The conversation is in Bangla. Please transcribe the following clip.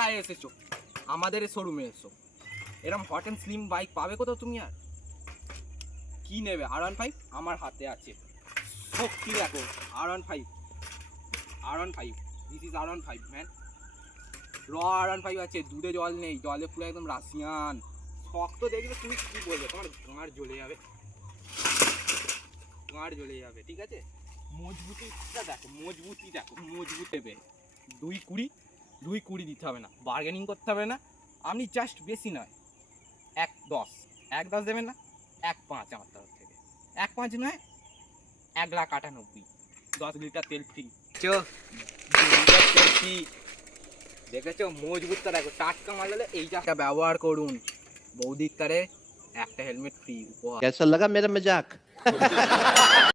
কোথায় এসেছো? আমাদের শোরুমে এসো। এরকম হট অ্যান্ড স্লিম বাইক পাবে কোথাও তুমি আর? কি নেবে? R15 আমার হাতে আছে। শক্তি দেখো, R15, R15, this is R15 man. R15 আছে, দুধে জল নেই, জলে পুরো একদম রাশিয়ান। শক্ত দেখবে তুমি কি বলবে, তোমার গাঁড় জ্বলে যাবে, গাঁড় জ্বলে যাবে, ঠিক আছে? মজবুতিটা দেখো, মজবুতি দেখো, মজবুত দেবে। 220, 220 দিতে হবে না, বার্গেনিং করতে হবে না। আপনি জাস্ট বেশি নয় 110, 110 দেবেন না, 1.5 আমার তরফ থেকে। 1.5 নয়, 1,98,000, 10 লিটার তেল ফ্রি। চো 2 লিটার তেল ফ্রি। দেখেছো মজবুতটা দেখো, টাটকা মাল হলে এইটা ব্যবহার করুন। বৌদির তারে একটা হেলমেট ফ্রি উপহার। कैसा लगा मेरा मजाक?